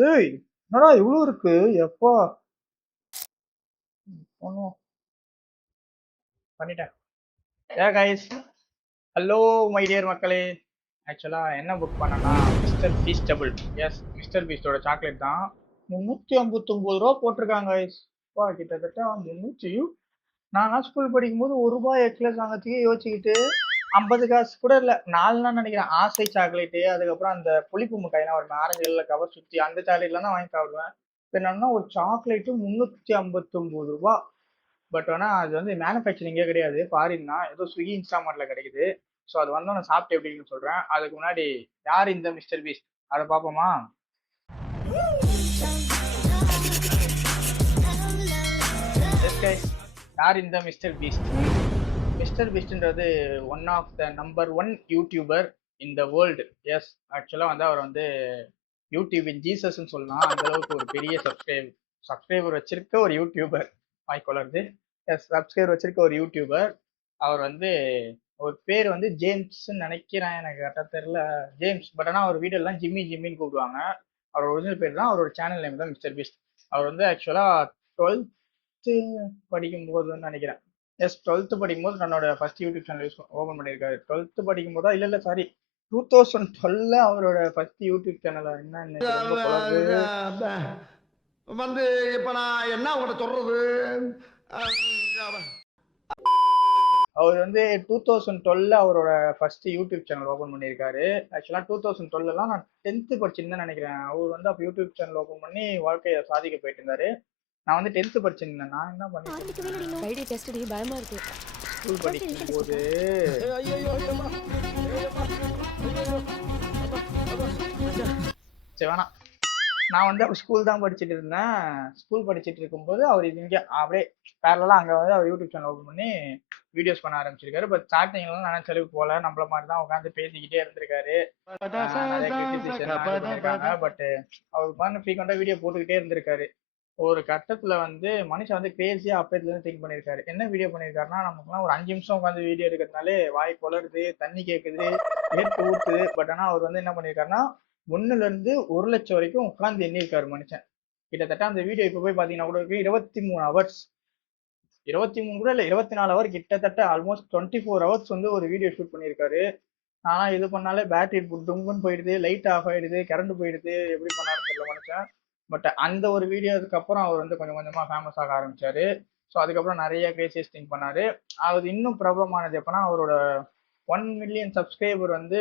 டேய் என்னடா இவ்வளவு இருக்கு எப்பா ஒன்றும் பண்ணிட்டேன். ஏ கைஸ், ஹலோ மை டியர் மக்களே. ஆக்சுவலா என்ன புக் பண்ணனா மிஸ்டர் பீஸ்டபிள். எஸ், மிஸ்டர் பீஸ்டோட சாக்லேட் தான். 359 ரூபா போட்டிருக்காங்க கைஸ். அப்பா கிட்டத்தட்ட 300. நான் ஸ்கூல் படிக்கும்போது ₹1 எக்ஸ்லெஸ் வாங்கறதுக்கே யோசிச்சுக்கிட்டு 50 காசு கூட இல்ல 4 நினைக்கிறேன். ஆசை சாக்லேட்டு, அதுக்கப்புறம் அந்த புளிப்பு மிட்டாய்னா ஒரு ஆரஞ்சு கலர்ல கவர் சுத்தி அந்த சாக்லேட்லாம் தான் வாங்கி சாப்பிடுவேன். என்னன்னா ஒரு சாக்லேட்டு 359 ரூபா. பட் ஆனா அது வந்து மேனுஃபேக்சரிங்கே கிடையாது, ஃபாரின் தான். ஏதோ ஸ்விக்கி இன்ஸ்டாமார்ட்ல கிடைக்குது. ஸோ அது வந்து நான் சாப்பிட்டு எப்படி இருக்குன்னு சொல்றேன். அதுக்கு முன்னாடி யார் இந்த மிஸ்டர் பீஸ்ட் அதை பார்ப்போமா? யார் இந்த மிஸ்டர் பீஸ்ட்? மிஸ்டர் பீஸ்ட்ன்றது one of the number 1 YouTuber in the world. Yes, ஆக்சுவலாக வந்து அவர் வந்து யூடியூபின் ஜீசஸ்ன்னு சொல்லலாம். அந்த அளவுக்கு ஒரு பெரிய சப்ஸ்கிரைபர் வச்சிருக்க ஒரு யூடியூபர். வாய்க்கொள்ளருது. எஸ், சப்ஸ்கிரைபர் வச்சிருக்க ஒரு யூடியூபர். அவர் வந்து ஒரு பேர் வந்து ஜேம்ஸ்ன்னு நினைக்கிறேன், எனக்கு கரெக்டாக தெரியல. ஜேம்ஸ். பட் ஆனால் அவர் வீடியோ எல்லாம் ஜிம்மி ஜிம்மின்னு கூப்பிடுவாங்க. அவர் ஒரிஜினல் பேர் தான், அவரோட சேனல் நேம் தான் மிஸ்டர் பீஸ்ட். அவர் வந்து ஆக்சுவலாக 12th படிக்கும்போதுன்னு நினைக்கிறேன். எஸ், 12th படிக்கும்போது தன்னோட ஃபர்ஸ்ட் யூடியூப் சேனல் ஓபன் பண்ணியிருக்காரு. 12th படிக்கும் போதா இல்ல சாரி 2012 அவரோட ஃபர்ஸ்ட் யூடியூப் சேனல். என்ன வந்து இப்ப நான் என்ன உங்கள்கிட்ட சொல்றது? அவர் வந்து 2012 அவரோட ஃபர்ஸ்ட் யூடியூப் சேனல் ஓபன் பண்ணியிருக்காரு. ஆக்சுவலா 2012 நான் 10th படிச்சிருந்தேன் நினைக்கிறேன். அவர் வந்து அப்ப யூடியூப் சேனல் ஓபன் பண்ணி வாழ்க்கையை சாதிக்க போயிட்டு இருந்தாரு. நான் வந்து 10th படிச்சிருந்தேன். நான் என்ன பண்ணிட்டேன், பயமா இருக்கு. ஸ்கூல் படிக்கும் போது சரி வேணாம். நான் வந்து அவர் ஸ்கூல் தான் படிச்சுட்டு இருந்தேன். ஸ்கூல் படிச்சுட்டு இருக்கும்போது அவர் இங்க அப்படியே பேரலா அங்க வந்து அவர் யூடியூப் சேனல் ஓபன் பண்ணி வீடியோஸ் பண்ண ஆரம்பிச்சிருக்காரு. பட் ஸ்டார்டிங்லாம் நினைச்ச அளவுக்கு போல, நம்மள மாதிரி தான் உட்காந்து பேசிக்கிட்டே இருந்திருக்காரு. பட் அவர் உட்காந்து ஃப்ரீக்வெண்டா வீடியோ போட்டுக்கிட்டே இருந்திருக்காரு. ஒரு கட்டத்துல வந்து மனுஷன் வந்து கிரேசியா அப்பத்துல இருந்து திங்க் பண்ணிருக்காரு. என்ன வீடியோ பண்ணிருக்காருன்னா, நமக்குலாம் ஒரு 5 நிமிஷம் உட்காந்து வீடியோ எடுக்கிறதுனாலே வாய் கொளருது, தண்ணி கேக்குது, ஏற்று ஊத்துது. பட் ஆனா அவர் வந்து என்ன பண்ணிருக்காருன்னா 1ல இருந்து 1 லட்சம் வரைக்கும் உட்காந்து எண்ணிருக்காரு மனுஷன். கிட்டத்தட்ட அந்த வீடியோ இப்ப போய் பாத்தீங்கன்னா கூட இருக்கு 23 ஹவர்ஸ். 23 கூட இல்ல, 24 ஹவர், கிட்டத்தட்ட ஆல்மோஸ்ட் 24 ஹவர்ஸ் வந்து ஒரு வீடியோ ஷூட் பண்ணிருக்காரு. ஆனா இது பண்ணாலே பேட்டரி டுங்குன்னு போயிடுது, லைட் ஆஃப் ஆயிடுது, கரண்ட் போயிடுது. எப்படி பண்ணாருன்னு தெரியல மனுஷன். பட் அந்த ஒரு வீடியோக்கு அப்புறம் அவர் வந்து கொஞ்சம் கொஞ்சமா ஃபேமஸ் ஆக ஆரம்பிச்சாரு. ஸோ அதுக்கப்புறம் நிறைய கிரேசியஸ் திங் பண்ணாரு. அது இன்னும் பிரபலமானது எப்பன்னா அவரோட 1 மில்லியன் சப்ஸ்கிரைபர் வந்து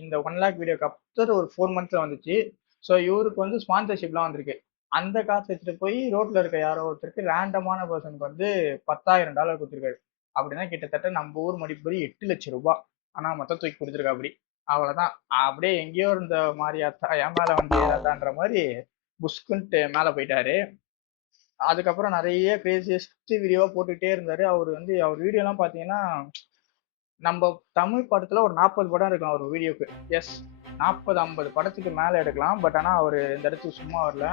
இந்த 1 லேக் வீடியோக்கு அப்புறம் ஒரு 4 மந்த்ஸ்ல வந்துச்சு. ஸோ இவருக்கு வந்து ஸ்பான்சர்ஷிப்லாம் வந்திருக்கு. அந்த காசு எடுத்துட்டு போய் ரோட்ல இருக்க யாரோ ஒருத்தருக்கு ரேண்டமான பர்சனுக்கு வந்து $10,000 கொடுத்துருக்காரு. அப்படின்னா கிட்டத்தட்ட நம்ம ஊர் மதிப்படி 8 லட்சம் ரூபாய். ஆனா மொத்த தூக்கி கொடுத்துருக்கா. அப்படி அவ்வளவுதான். அப்படியே எங்கேயோ இருந்த மாதிரியாத்தா என் மேல வந்து ஏறாதான்ற மாதிரி புஷ்குன்ட்டு மேல போயிட்டாரு. அதுக்கப்புறம் நிறைய கிரேசியஸ்ட் வீடியோவா போட்டுக்கிட்டே இருந்தாரு. அவர் வந்து அவர் வீடியோ எல்லாம் பாத்தீங்கன்னா நம்ம தமிழ் படத்துல ஒரு 40 படம் இருக்கும் அவர் வீடியோக்கு. எஸ், 40-50 படத்துக்கு மேல எடுக்கலாம். பட் ஆனா அவரு இந்த இடத்துக்கு சும்மா வரல.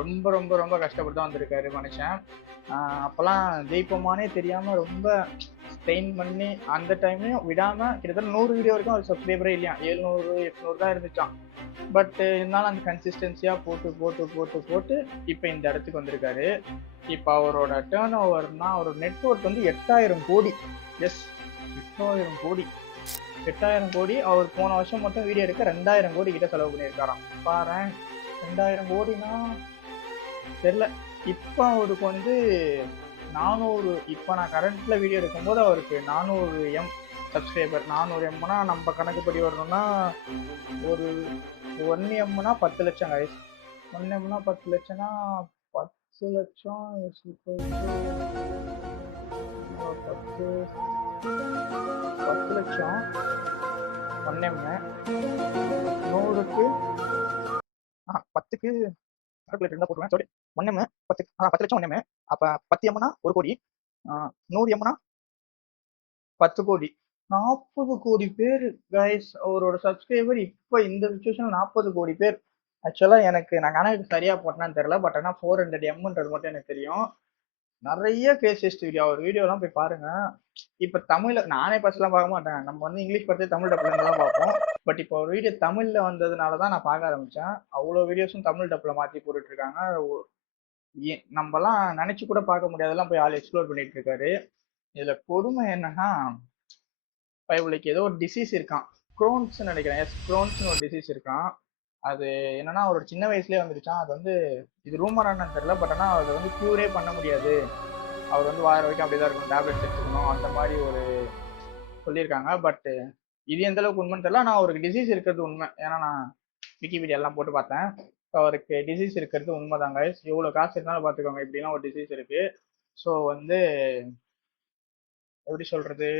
ரொம்ப ரொம்ப ரொம்ப கஷ்டப்பட்டு தான் வந்திருக்காரு மனுஷன். அப்பெல்லாம் ஜெயிப்போமானே தெரியாம ரொம்ப ஸ்ட்ரெயின் பண்ணி அந்த டைம்லயும் விடாம கிட்டத்தட்ட 100 வீடியோ வரைக்கும் அவர் சப்ஸ்கிரைபரே இல்லையா, 700-800 தான் இருந்துச்சான். பட் இருந்தாலும் அந்த கன்சிஸ்டன்சியா போட்டு போட்டு போட்டு போட்டு இப்ப இந்த இடத்துக்கு வந்திருக்காரு. இப்ப அவரோட டேர்ன் ஓவர்னா அவரோட நெட்வொர்க் வந்து 8000 கோடி. எஸ், 8000 கோடி. 8000 கோடி. அவர் போன வருஷம் மட்டும் வீடியோ எடுக்க 2000 கோடி கிட்ட செலவு பண்ணியிருக்காராம். பாரு, 2000 கோடினா தெரியல. இப்ப அவருக்கு வந்து 400, இப்ப நான் கரண்ட்ல வீடியோ எடுக்கும்போது அவருக்கு 400 சப்ஸ்கிரைபர். 400 எம்னா நம்ம கணக்குப்படி வரணும்னா ஒரு 1 எம்னா 10 லட்சம் கைஸ். 1 எம்னா 10 லட்சம்னா 10 லட்சம் 10 லட்சம் 1 எம். 100க்கு 10க்கு கால்குலேட்டர் இருந்தா போட்டுருவேன். சாரி, 1 எம் 10 லட்சம் 1 எம். அப்ப 10 எம்னா 1 கோடி, 100 எம்னா 10 கோடி. 40 கோடி பேர் கைஸ் அவரோட சப்ஸ்கிரைபர். இப்ப இந்த சிச்சுவேஷன்ல 40 கோடி பேர். ஆக்சுவலா எனக்கு நான் கணக்கு சரியா போட்டேன்னு தெரியல. பட் ஆனா 400 எம்ன்றது மட்டும் எனக்கு தெரியும். நிறைய கிரேசியஸ்ட் வீடியோ, அவர் வீடியோ எல்லாம் போய் பாருங்க. இப்ப தமிழ்ல நானே பர்சனலா பார்க்க மாட்டேன். நம்ம வந்து இங்கிலீஷ் படத்தை தமிழ் டப்ல தான் பார்ப்போம். பட் இப்போ ஒரு வீடியோ தமிழ்ல வந்ததுனால தான் நான் பார்க்க ஆரம்பிச்சேன். அவ்வளோ வீடியோஸும் தமிழ் டப்ல மாத்தி போட்டுட்டு இருக்காங்க. நம்மலாம் நினைச்சு கூட பார்க்க முடியாதெல்லாம் போய் ஆள் எக்ஸ்ப்ளோர் பண்ணிட்டு இருக்காரு. இதுல கொடுமை என்னன்னா, இவளுக்கு ஏதோ ஒரு டிசீஸ் இருக்கான். குரோன்ஸ் நினைக்கிறேன். எஸ், குரோன்ஸ்னு ஒரு டிசீஸ் இருக்கான். அது என்னன்னா அவரோட சின்ன வயசுலயே வந்துருச்சான். அது வந்து இது ரூமரானு தெரியல. பட் ஆனா அதை வந்து க்யூரே பண்ண முடியாது. அவர் வந்து வார வரைக்கும் அப்படிதான் இருக்கணும், டேப்லெட்ஸ் எடுத்துக்கணும், அந்த மாதிரி ஒரு சொல்லியிருக்காங்க. பட் இது எந்த அளவுக்கு உண்மைன்னு தெரியல. ஆனால் அவருக்கு டிசீஸ் இருக்கிறது உண்மை. ஏன்னா நான் விக்கிபீடியா எல்லாம் போட்டு பார்த்தேன். அவருக்கு டிசீஸ் இருக்கிறது உண்மைதாங்க. எவ்வளோ காசு இருந்தாலும் பார்த்துக்கோங்க, இப்படிலாம் ஒரு டிசீஸ் இருக்கு. ஸோ வந்து எப்படி சொல்றது,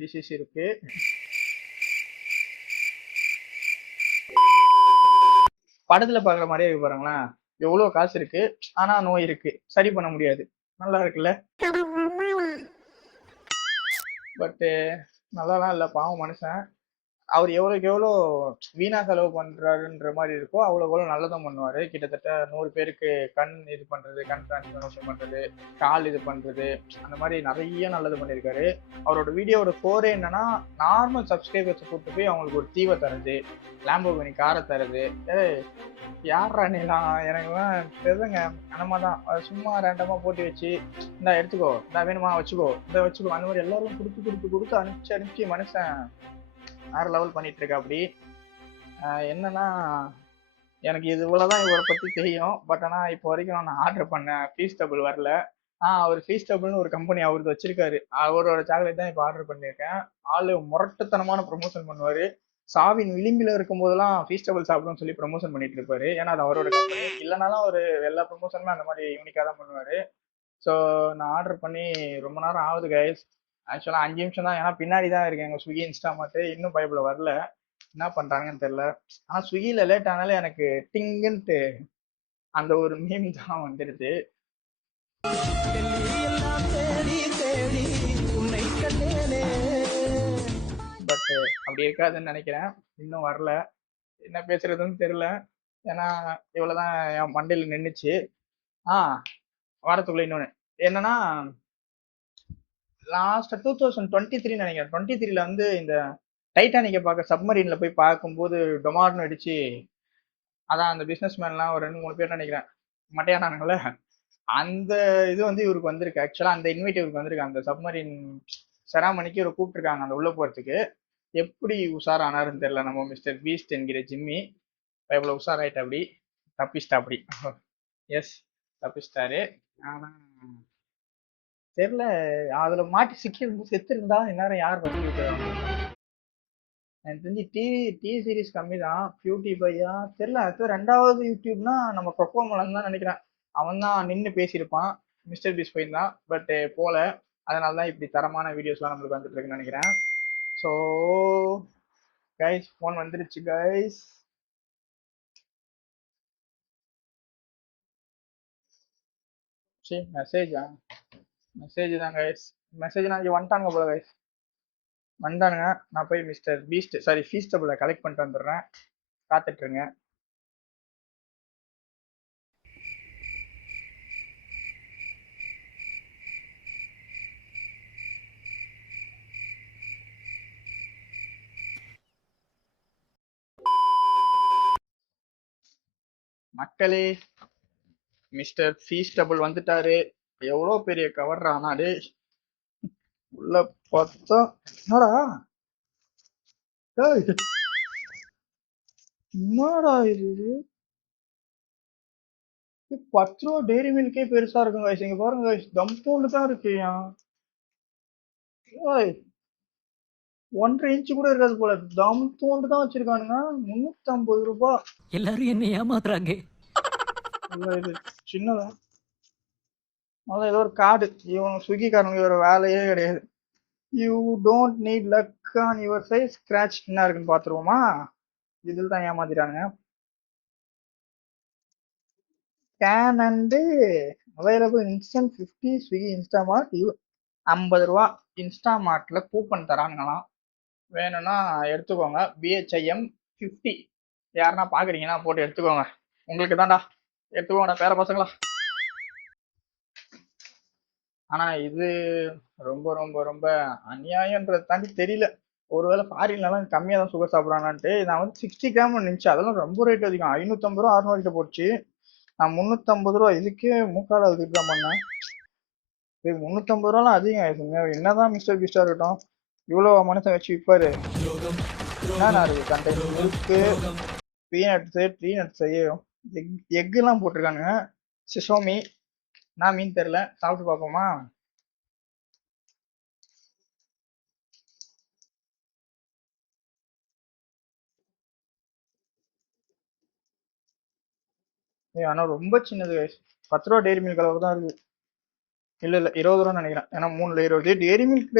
டிசீஸ் இருக்கு. படத்துல பாக்குற மாதிரியே இருக்கு பாருங்களேன். எவ்வளவு காசு இருக்கு, ஆனா நோய் இருக்கு, சரி பண்ண முடியாது. நல்லா இருக்குல்ல? பட் நல்லாலாம் இல்ல, பாவம் மனுஷன். அவர் எவ்வளவுக்கு எவ்வளோ வீணா செலவு பண்றாருன்ற மாதிரி இருக்கோ அவ்வளவு எவ்வளவு நல்லதும் பண்ணுவாரு. கிட்டத்தட்ட 100 பேருக்கு கண் இது பண்றது, கண் டிரான்ஸ்பிளேஷன் பண்றது, கால் இது பண்றது, அந்த மாதிரி நிறைய நல்லது பண்ணியிருக்காரு. அவரோட வீடியோட கோரே என்னன்னா, நார்மல் சப்ஸ்கிரைபர்ஸ் கூப்பிட்டு போய் அவங்களுக்கு ஒரு தீவை தருது, லாம்போகினி காரை தருது. யாரா நீலாம் எனக்கு தெரியுங்க. அந்த தான் சும்மா ரேண்டமா போட்டு வச்சு, இந்தா எடுத்துக்கோ, இந்தா வேணுமா வச்சுக்கோ, இந்த வச்சுக்கோ, அந்த மாதிரி எல்லாரும் கொடுத்து கொடுத்து கொடுத்து அனுப்பிச்சு அனுப்பிச்சு மனுஷன் வேற லெவல் பண்ணிட்டு இருக்கா. அப்படி என்னன்னா, எனக்கு இது இவ்வளவுதான் இவரை பத்தி தெரியும். பட் ஆனா இப்போ வரைக்கும் நான் ஆர்டர் பண்ணேன், ஃபீஸ்டபிள் வரல. அவர் ஃபீஸ்டபிள்னு ஒரு கம்பெனி அவருக்கு வச்சிருக்காரு. அவரோட சாக்லேட் தான் இப்போ ஆர்டர் பண்ணியிருக்கேன். ஆளு முரட்டுத்தனமான ப்ரொமோஷன் பண்ணுவாரு. சாவின் விளிம்பில இருக்கும் போதெல்லாம் ஃபீஸ்டபிள் சாப்பிடுன்னு சொல்லி ப்ரொமோஷன் பண்ணிட்டு இருப்பாரு. ஏன்னா அது அவரோட கம்பெனி. இல்லைனாலும் ஒரு எல்லா ப்ரொமோஷனுமே அந்த மாதிரி யூனிக்கா தான் பண்ணுவாரு. ஸோ நான் ஆர்டர் பண்ணி ரொம்ப நேரம் ஆகுது கைஸ். ஆக்சுவலா 5 நிமிஷம் தான். ஏன்னா பின்னாடி தான் இருக்கேன் எங்க ஸ்விக்கி இன்ஸ்டாமார்ட். இன்னும் பைபிள் வரல, என்ன பண்றாங்கன்னு தெரியல. ஆனா ஸ்விக்கில லேட் ஆனாலே எனக்கு டிங்குன்ட்டு அந்த ஒரு மீம் தான் வந்துடுது. பட் அப்படி இருக்காதுன்னு நினைக்கிறேன். இன்னும் வரல, என்ன பேசுறதுன்னு தெரியல. ஏன்னா இவ்வளவுதான் என் மண்டையில நின்னுச்சு. வாரத்துக்குள்ள இன்னொன்னு என்னன்னா, லாஸ்ட் 2023 நினைக்கிறேன். 23ல வந்து இந்த டைட்டானிக்கை பார்க்க சப்மரீன்ல போய் பார்க்கும்போது டொமார்னு அடிச்சு, அதான் அந்த பிசினஸ் மேன்லாம் ஒரு 2-3 பேர் நினைக்கிறேன் மட்டையானானுங்களே, அந்த இது வந்து இவருக்கு வந்திருக்கு. ஆக்சுவலா அந்த இன்வைட் இவருக்கு வந்திருக்கு. அந்த சப்மரீன் செராமணிக்கு இவரை கூப்பிட்டுருக்காங்க அந்த உள்ள போறதுக்கு. எப்படி உஷாரானாருன்னு தெரியல நம்ம மிஸ்டர் பீஸ்ட் என்கிற ஜிம்மி. எவ்வளவு உஷாராயிட்ட அப்படி தப்பிச்சிட்டா அப்படி. எஸ், தப்பிச்சிட்டாரு. ஆனா தெரியல, அதுல மாட்டி சிக்கி இருந்து செத்து இருந்தா இந்நேரம் யார் பதில் விட்டுருவாங்க. எனக்கு தெரிஞ்சு டி சீரிஸ் கம்மி தான். பியூட்டி பையா தெரியல. அது 2வது யூடியூப்னா நம்ம ப்ரொஃபோமலன் தான் நினைக்கிறேன். அவன் தான் நின்று பேசியிருப்பான். மிஸ்டர் பீஸ் போயிருந்தான், பட் போல. அதனால தான் இப்படி தரமான வீடியோஸ்லாம் நம்மளுக்கு வந்துட்டு இருக்குன்னு நினைக்கிறேன். ஸோ கைஸ், ஃபோன் வந்துருச்சு கைஸ். சரி, மெசேஜா? மெசேஜ் தான் கைஸ். மெசேஜ் நான் இங்கே வந்துட்டானுங்க போல கைஸ். வந்துட்டானுங்க. நான் போய் மிஸ்டர் பீஸ்ட் சாரி ஃபீஸ்டபிளை கலெக்ட் பண்ணிட்டு வந்துடுறேன். காத்துட்ருங்க. மக்களே, மிஸ்டர் ஃபீஸ்டபிள் வந்துட்டாரு. எவ்வளோ பெரிய கவர் ஆனாடு. உள்ள பார்த்தா என்னடா, ஏய், என்னடா இது? 10 ரூபா டெய்ரி மில்கே பெருசா இருக்கும் guys. இங்க பாருங்க guys, தம்போண்டு தான் இருக்கு. 1.5 இன்ச்சு கூட இருக்காது போல, தம் தோண்டு தான் வச்சிருக்கானுங்க. 350 ரூபாய். எல்லாரும் என்ன ஏமாத்துறாங்க. இல்ல இது சின்னதா, அதான் ஏதோ ஒரு கார்டு. இவன் ஸ்விக்கிக்காரனுக்கு வேற வேலையே கிடையாது. You don't need luck on your size scratch. என்ன இருக்குன்னு பாத்துருவோமா? இதில் தான் ஏமாத்திட்டானுங்க. Can and available instant 50 Swiggy Instamart. 50 ரூபா இன்ஸ்டாமார்ட்ல கூப்பன் தரானுங்களாம். வேணும்னா எடுத்துக்கோங்க. BHIM 50. யாருன்னா பாக்குறீங்கன்னா போட்டு எடுத்துக்கோங்க. உங்களுக்கு தான்டா, எடுத்துக்கோங்கடா பேர பசங்களா. ஆனா இது ரொம்ப ரொம்ப ரொம்ப அநியாயம்ன்றது தாண்டி தெரியல. ஒருவேளை ஃபாரின்லலாம் கம்மியாக தான் சுகர் சாப்பிட்றானான்ட்டு நான் வந்து 60 கிராம் நினச்சி அதெல்லாம் ரொம்ப ரேட் அதிகம் 550 ரூபா 600 கிட்ட போச்சு. நான் 350 ரூபா இதுக்கே மூக்கால அதுக்கு தான் பண்ணேன். 350 ரூபாலாம் அதிகம் ஆயிடுச்சுங்க. என்னதான் மிஸ்டர் பீஸ்டா இருக்கட்டும் இவ்வளோ மனுஷன் வச்சு விற்பாரு. என்னண்ணா இருக்கு கண்டெய்னர் மில்க்கு பீனட்ஸு ட்ரீனட்ஸு எக்குலாம் போட்டிருக்காங்க. சிசோமி நான் மீன் தெரில சாப்பிட்டு பார்ப்போமா? ஆனால் ரொம்ப சின்னது 10 ரூபா டெய்ரி மில்க் அளவுக்கு தான் இருக்குது. இல்லை 20 ரூபான்னு நினைக்கிறேன். ஏன்னா 3ல 20. டெய்ரி மில்க்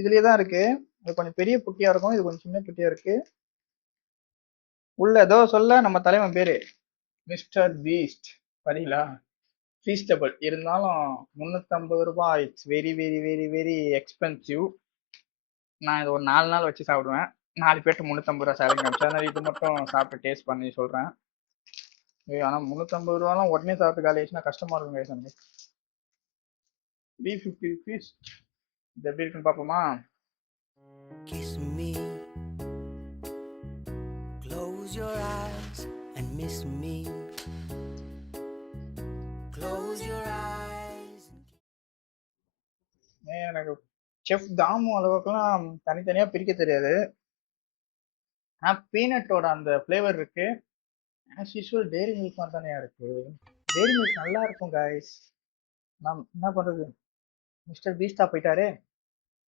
இதுலேயே தான் இருக்கு. இது கொஞ்சம் பெரிய புட்டியா இருக்கும், இது கொஞ்சம் சின்ன புட்டியா இருக்கு. உள்ள ஏதோ சொல்ல நம்ம தலைவன் பேரு மிஸ்டர் பீஸ்ட் வரீங்களா? ஃபீஸ்டபிள் இருந்தாலும் 350 ரூபாய். It's very very very very expensive. நான் இது ஒரு 4 நாள் வச்சு சாப்பிடுவேன். 4 பேருக்கு 350 ரூபா சேலரி காமிச்சு அதனால இது மட்டும் சாப்பிட்டு டேஸ்ட் பண்ணி சொல்றேன். ஆனால் 350 ரூபாலாம் உடனே சாப்பிட்டு காலி ஆயிடுச்சுன்னா கஷ்டமா இருக்கும் guys எனக்கு. B50 rupees இது எப்படி இருக்குன்னு பார்ப்போமா? Kiss me, close your eyes and miss me. Close your eyes. எனக்கு செஃப் தாமு அளவுக்குலாம் தனித்தனியா பிரிக்க தெரியாது. ஆனால் பீனட்டோட அந்த ஃப்ளேவர் இருக்கு. ஆஸ் யூஸ்வல் டெய்ரி மில்க் மாதிரி தானே இருக்கு. டெய்ரி மில்க் நல்லா இருக்கும் கைஸ். நான் என்ன பண்றது, மிஸ்டர் பீஸ்டா போயிட்டாரு.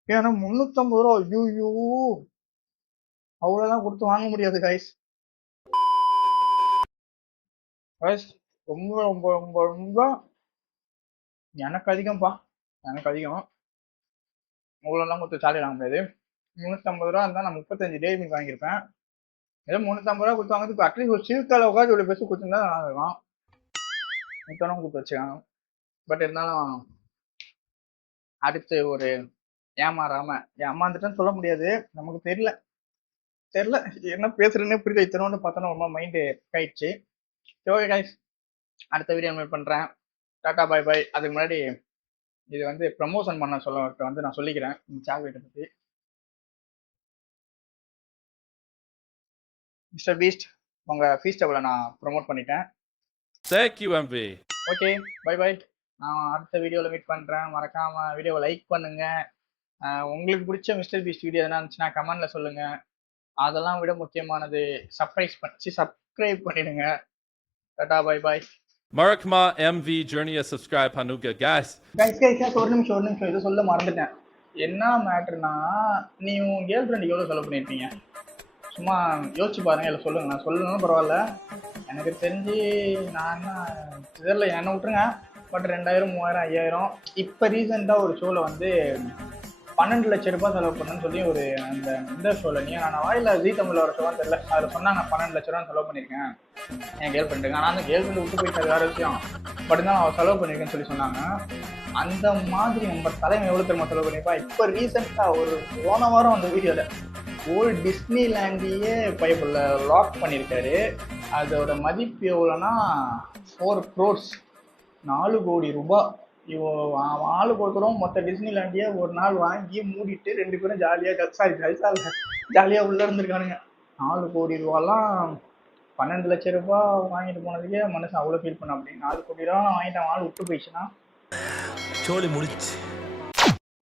ஏன்னா 350 ரூபா ஐயோ அவ்வளோதான் கொடுத்து வாங்க முடியாது கைஸ். கைஸ் ரொம்ப ரொம்ப ரொம்ப ரொம்ப எனக்கு அதிகம்ப்பா. எனக்கு அதிகம். இவ்வளோலாம் கொடுத்து சாலி வாங்க முடியாது. 350 ரூபா இருந்தால் நான் 35 டெய்ரி மில்க் வாங்கியிருப்பேன். ஏதோ 350 ரூபா கொடுத்து வாங்குறதுக்கு அட்லீஸ்ட் ஒரு சிறுக்கால உட்காந்து இவ்வளோ பெருசு கொடுத்துருந்தா நல்லா இருக்கும். மொத்தம் கொடுத்து வச்சுக்காங்க. பட் இருந்தாலும் அடுத்து ஒரு ஏமாந்துட்டேன்னு சொல்ல முடியாது. நமக்கு தெரியல என்ன பேசுறேன்னே புரியல. இத்தனோன்னு பார்த்தோன்னா ரொம்ப மைண்டு ஆயிடுச்சு. ஓகே கைஸ், அடுத்த வீடியோ மேட் பண்ணுறேன். டாட்டா பாய் பாய். அதுக்கு முன்னாடி இது வந்து ப்ரமோஷன் பண்ண சொல்ல வந்து நான் சொல்லிக்கிறேன் இந்த சாக்லேட்டை பற்றி. மிஸ்டர் பீஸ்ட் உங்கள் ஃபீஸ்டபிளை நான் ப்ரொமோட் பண்ணிட்டேன். Thank you, MV. Okay bye bye. நான் அடுத்த வீடியோவில் மீட் பண்ணுறேன். மறக்காமல் வீடியோவை லைக் பண்ணுங்கள். உங்களுக்கு பிடிச்ச மிஸ்டர் பீஸ்ட் வீடியோ எதனா இருந்துச்சுன்னா கமெண்டில் சொல்லுங்கள். அதெல்லாம் விட முக்கியமானது சப்ஸ்கிரைப் பண்ணிடுங்க. Tata bye bye. Marakma MV Journey subscribe Hanuga guys. Guys ஒரு நிமிஷம் இது சொல்ல மறந்துட்டேன். என்ன மேட்ருனா, நீ உன் கேர்ள் ஃப்ரெண்டுக்கு எவ்வளோ செலவு பண்ணியிருப்பீங்க? சும்மா யோசிச்சு பாருங்க. இல்லை சொல்லுங்க, நான் சொல்லணும்னு பரவாயில்ல. எனக்கு தெரிஞ்சு நான் என்ன இதில் என்ன விட்டுருங்க. பட் 2000 3000 5000 இப்போ ரீசெண்டாக ஒரு ஷோவில் வந்து 12 லட்சம் ரூபாய் செலவு பண்ணுன்னு சொல்லி ஒரு அந்த இந்த ஷோவில் நீ நான் வாயில் ஜீ தமிழில் ஒரு ஷோவான்னு தெரியல, அதில் சொன்னாங்க 12 லட்ச ரூபா செலவு பண்ணியிருக்கேன் என் கேர்ள் ஃப்ரெண்டுங்க. ஆனால் அந்த கேர்ள் ஃப்ரெண்டு விட்டு போயிட்டு வேறு விஷயம். பட் தான் அவள் செலவு பண்ணியிருக்கேன்னு சொல்லி சொன்னாங்க. அந்த மாதிரி நம்ம தலைமை எவ்வளோ தெரியுமா செலவு பண்ணியிருப்பா? இப்போ ரீசெண்டாக ஒரு போன வாரம் அந்த வீடியோவில் ஓல்டு டிஸ்னி லேண்டையே பைபிள் லாக் பண்ணியிருக்காரு. அதோட மதிப்பு எவ்வளோன்னா 4 crores 4 கோடி ரூபாய். ஆளுக்கு ஒருத்தரும் மொத்த டிஸ்னிலாண்டியே ஒரு நாள் வாங்கி மூடிட்டு 2 பேரும் ஜாலியாக உள்ளே இருந்திருக்கானுங்க. 4 கோடி ரூபாலாம் 12 லட்சம் ரூபாய் வாங்கிட்டு போனதுக்கே மனுஷன் அவ்வளோ ஃபீல் பண்ண. அப்படி 4 கோடி ரூபா வாங்கிட்டு ஆள் விட்டு போயிடுச்சுன்னா சோலி முடிச்சு.